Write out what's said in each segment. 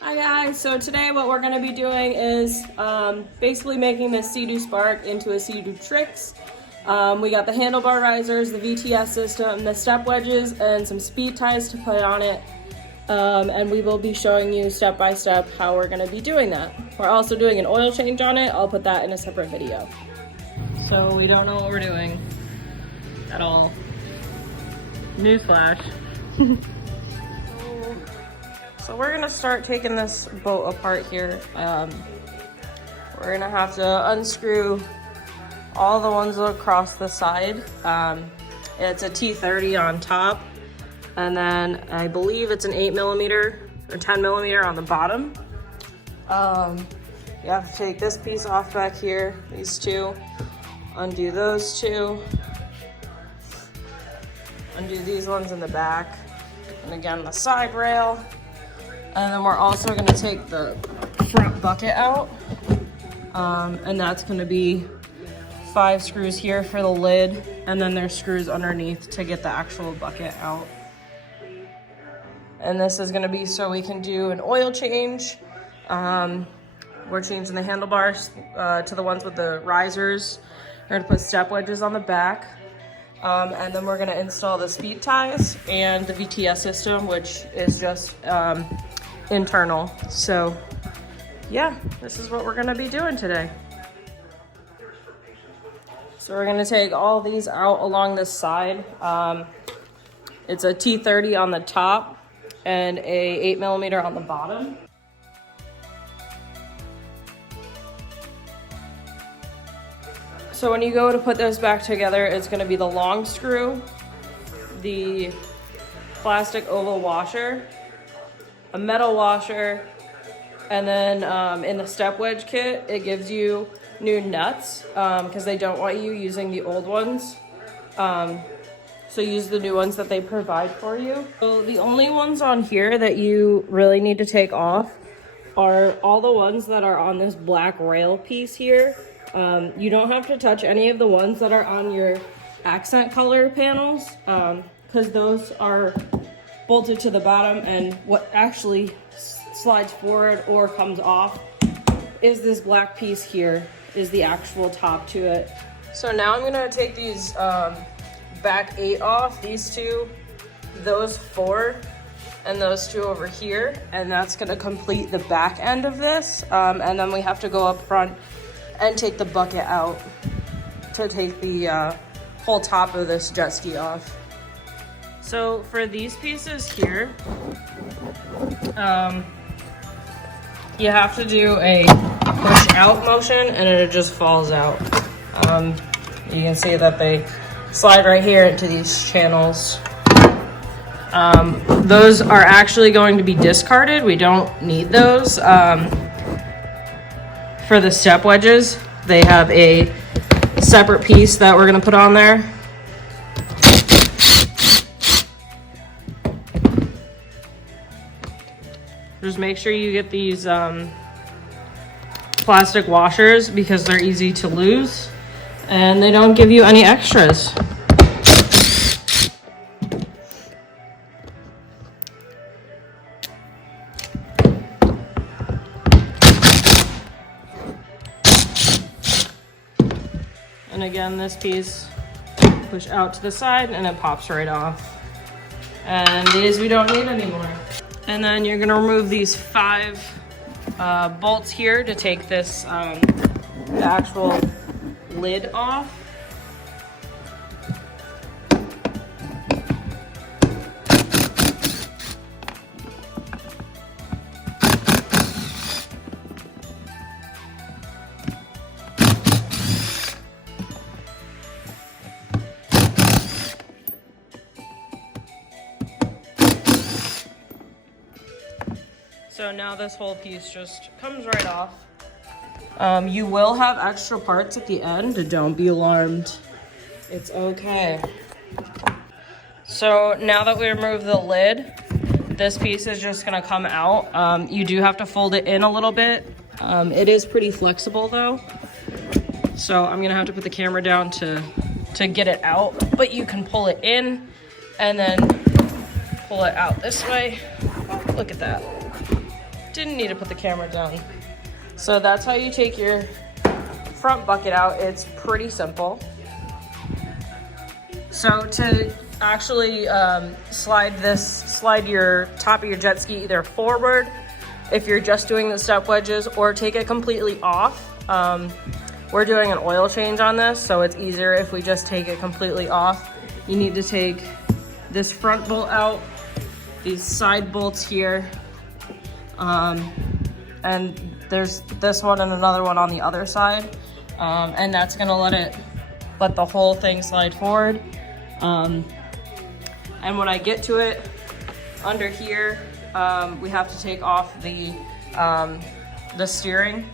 Hi guys, so today what we're going to be doing is basically making this Seadoo Spark into a Seadoo Trixx. We got the handlebar risers, the VTS system, the step wedges, and some speed ties to put on it. And we will be showing you step by step how we're going to be doing that. We're also doing an oil change on it. I'll put that in a separate video. So we don't know what we're doing at all. Newsflash. So we're gonna start taking this boat apart here. We're gonna have to unscrew all the ones across the side. It's a T30 on top, and then I believe it's an 8mm or 10mm on the bottom. You have to take this piece off back here, these two, undo those two, undo these ones in the back, and again the side rail. And then we're also going to take the front bucket out, and that's going to be 5 screws here for the lid, and then there's screws underneath to get the actual bucket out. And this is going to be so we can do an oil change. We're changing the handlebars to the ones with the risers. We're going to put step wedges on the back, and then we're going to install the speed ties and the VTS system, which is just internal. So yeah, this is what we're going to be doing today. So we're going to take all these out along this side. It's a T30 on the top and a 8mm on the bottom. So when you go to put those back together, it's going to be the long screw, the plastic oval washer, a metal washer, and then in the step wedge kit, it gives you new nuts because they don't want you using the old ones. So use the new ones that they provide for you. So the only ones on here that you really need to take off are all the ones that are on this black rail piece here. You don't have to touch any of the ones that are on your accent color panels because those are bolted to the bottom, and what actually slides forward or comes off is this black piece here, is the actual top to it. So now I'm gonna take these back 8 off, these 2, those 4, and those 2 over here, and that's gonna complete the back end of this. And then we have to go up front and take the bucket out to take the whole top of this jet ski off. So for these pieces here, you have to do a push out motion and it just falls out. You can see that they slide right here into these channels. Those are actually going to be discarded. We don't need those. For the step wedges, they have a separate piece that we're gonna put on there. Just make sure you get these plastic washers because they're easy to lose and they don't give you any extras. And again, this piece, push out to the side and it pops right off. And these we don't need anymore. And then you're gonna remove these 5 bolts here to take this, the actual lid off. So now this whole piece just comes right off. You will have extra parts at the end, don't be alarmed. It's okay. So now that we remove the lid, this piece is just gonna come out. You do have to fold it in a little bit. It is pretty flexible though. So I'm gonna have to put the camera down to get it out, but you can pull it in and then pull it out this way. Oh, look at that. didn't need to put the camera down. So that's how you take your front bucket out. It's pretty simple. So to actually slide your top of your jet ski either forward if you're just doing the step wedges, or take it completely off. We're doing an oil change on this, so it's easier if we just take it completely off. You need to take this front bolt out, these side bolts here, and there's this one and another one on the other side, and that's gonna let the whole thing slide forward. And when I get to it, under here, we have to take off the steering.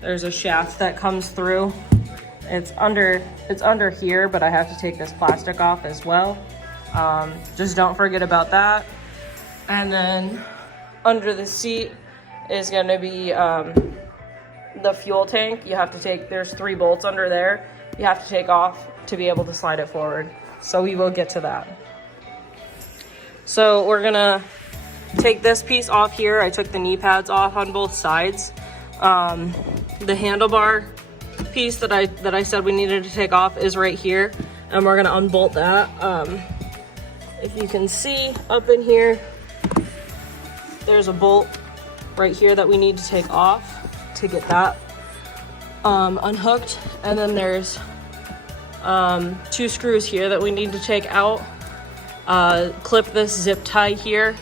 There's a shaft that comes through. It's under here, but I have to take this plastic off as well. Just don't forget about that. And then under the seat is gonna be the fuel tank. You have to there's 3 bolts under there. You have to take off to be able to slide it forward. So we will get to that. So we're gonna take this piece off here. I took the knee pads off on both sides. The handlebar piece that I said we needed to take off is right here, and we're gonna unbolt that. If you can see up in here, there's a bolt right here that we need to take off to get that unhooked, and then there's 2 screws here that we need to take out. Clip this zip tie here.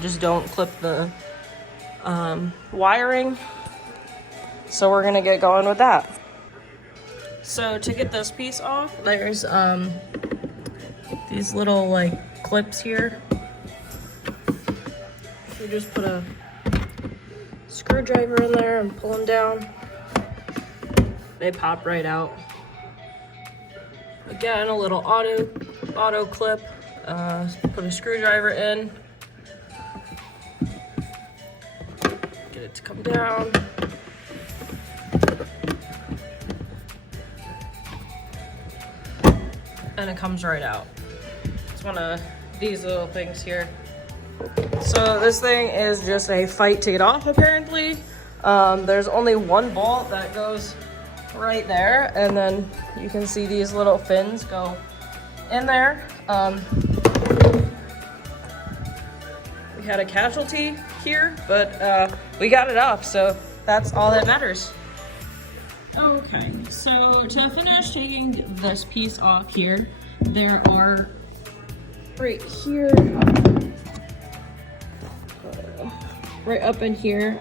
Just don't clip the wiring. So we're gonna get going with that. So to get this piece off, there's these little like clips here. You just put a screwdriver in there and pull them down. They pop right out. Again, a little auto clip. Put a screwdriver in. Get it to come down. And it comes right out. It's one of these little things here. So this thing is just a fight to get off, apparently. There's only one bolt that goes right there, and then you can see these little fins go in there. We had a casualty here, but we got it off, so that's all that matters. Okay, so to finish taking this piece off here, there are right here, right up in here,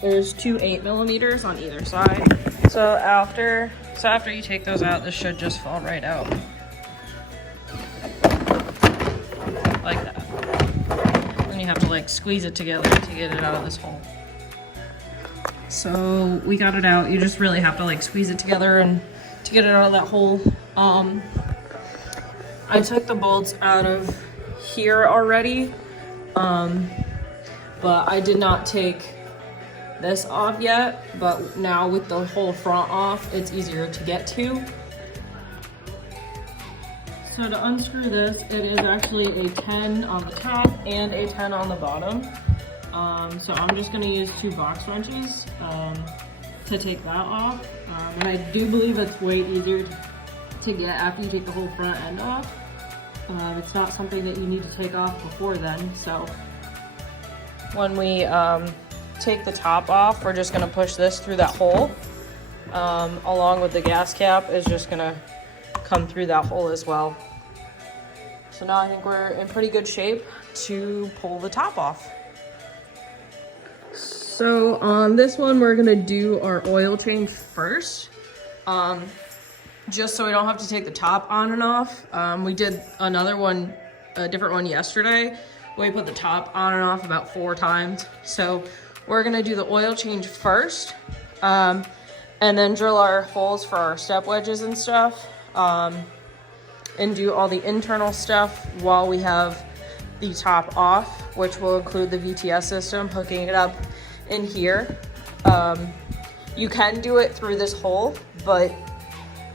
there's 2 8mm on either side. So after you take those out, this should just fall right out. Like that. Then you have to like squeeze it together to get it out of this hole. So we got it out. You just really have to like squeeze it together and to get it out of that hole. I took the bolts out of here already, but I did not take this off yet. But now with the whole front off, it's easier to get to. So to unscrew this, it is actually a 10 on the top and a 10 on the bottom. So I'm just gonna use 2 box wrenches to take that off. And I do believe it's way easier to get after you take the whole front end off. It's not something that you need to take off before then. So when we take the top off, we're just gonna push this through that hole. Along with the gas cap is just gonna come through that hole as well. So now I think we're in pretty good shape to pull the top off. So on this one, we're gonna do our oil change first. Just so we don't have to take the top on and off. We did another one, a different one yesterday. We put the top on and off about 4 times. So we're gonna do the oil change first, and then drill our holes for our step wedges and stuff, and do all the internal stuff while we have the top off, which will include the VTS system, hooking it up in here. You can do it through this hole, but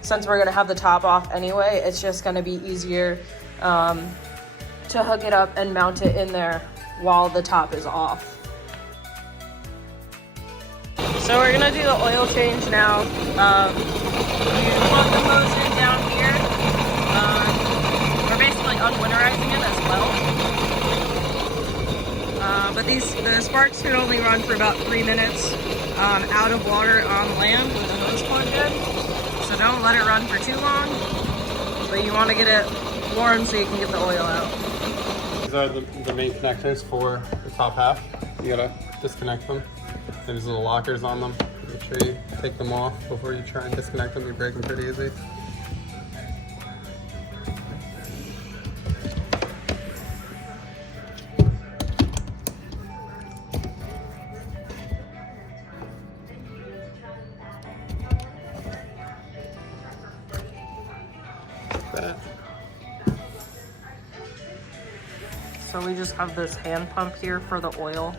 since we're gonna have the top off anyway, it's just gonna be easier to hook it up and mount it in there while the top is off. So we're gonna do the oil change now. You plug the hose in down here. We're basically unwinterizing it as well. But the sparks can only run for about 3 minutes out of water on land with the hose plugged in. So don't let it run for too long, but you want to get it warm so you can get the oil out. These are the main connectors for the top half. You gotta disconnect them. There's little lockers on them. Make sure you take them off before you try and disconnect them. You break them pretty easy. That. So we just have this hand pump here for the oil.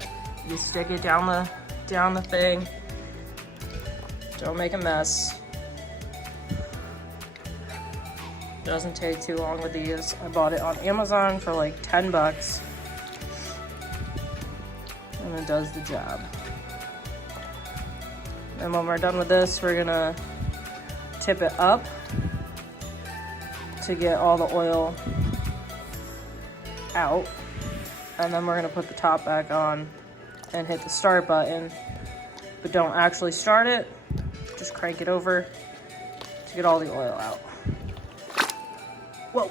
You stick it down the thing. Don't make a mess. Doesn't take too long with these. I bought it on Amazon for like 10 bucks. And it does the job. And when we're done with this, we're gonna tip it up to get all the oil out. And then we're gonna put the top back on and hit the start button, but don't actually start it, just crank it over to get all the oil out. Whoa!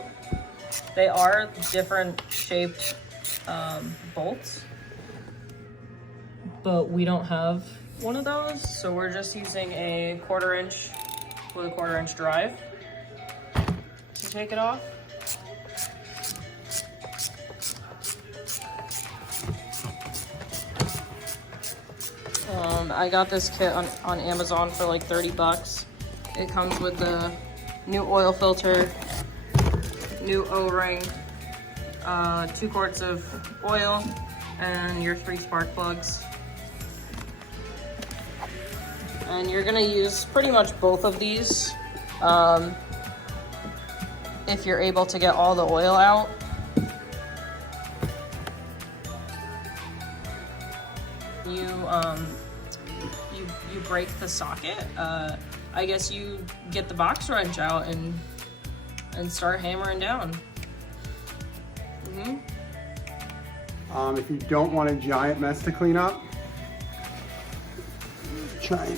They are different shaped bolts, but we don't have one of those, so we're just using a 1/4 inch with a 1/4 inch drive to take it off. I got this kit on Amazon for like 30 bucks. It comes with the new oil filter, new O-ring, 2 quarts of oil, and your 3 spark plugs. And you're gonna use pretty much both of these if you're able to get all the oil out. You break the socket. I guess you get the box wrench out and start hammering down. If you don't want a giant mess to clean up, try and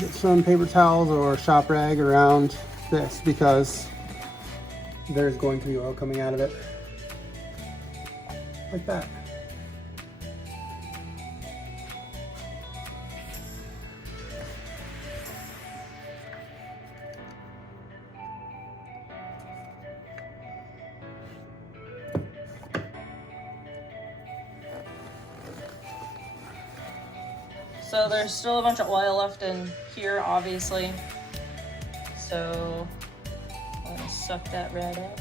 get some paper towels or shop rag around this, because there's going to be oil coming out of it. Like that. So there's still a bunch of oil left in here, obviously. So I'm gonna suck that right up.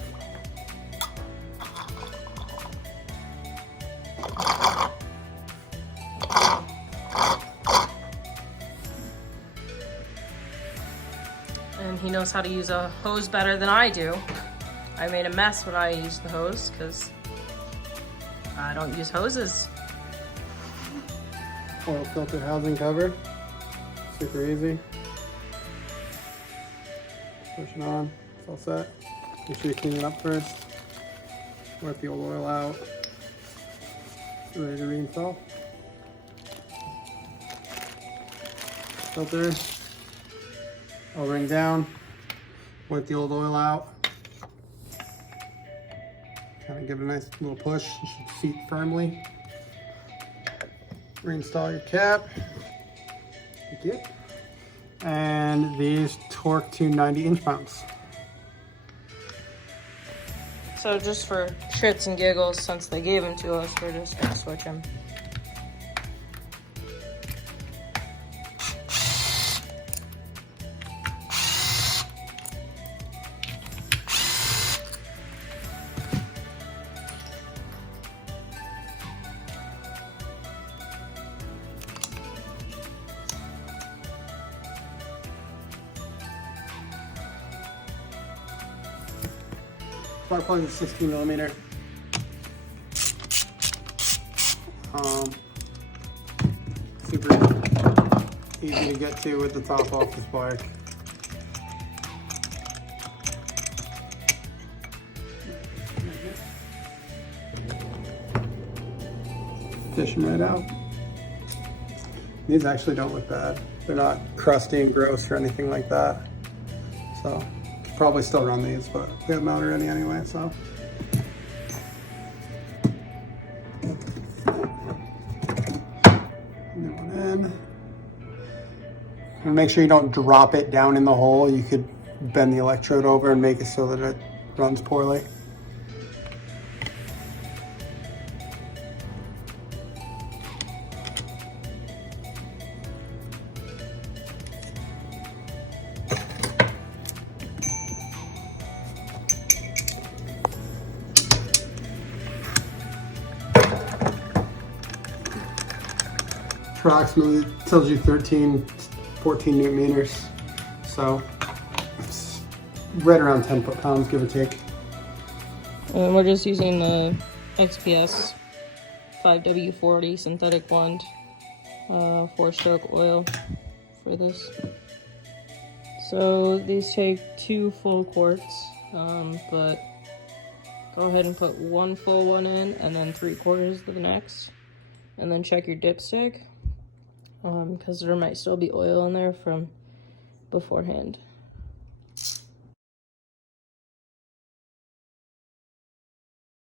And he knows how to use a hose better than I do. I made a mess when I used the hose because I don't use hoses. Oil filter housing cover, super easy. Push it on, it's all set. Make sure you clean it up first. Wipe the old oil out. Ready to reinstall. Filter, O-ring down. Wipe the old oil out. Kind of give it a nice little push. You should seat firmly. Reinstall your cap. Thank you. And these torque to 90 inch-pounds. So just for shits and giggles, since they gave them to us, we're just gonna switch them. Spark plug is 16 millimeter. Super easy to get to with the top off the spark. Fishing right out. These actually don't look bad. They're not crusty and gross or anything like that. So, probably still run these, but we have them out already anyway, so. New one in. And make sure you don't drop it down in the hole. You could bend the electrode over and make it so that it runs poorly. Approximately tells you 13, 14 newton meters. So it's right around 10 foot-pounds, give or take. And we're just using the XPS 5W40 synthetic blend, 4-stroke oil for this. So these take 2 full quarts, but go ahead and put 1 full one in and then 3/4 of the next. And then check your dipstick, because there might still be oil in there from beforehand.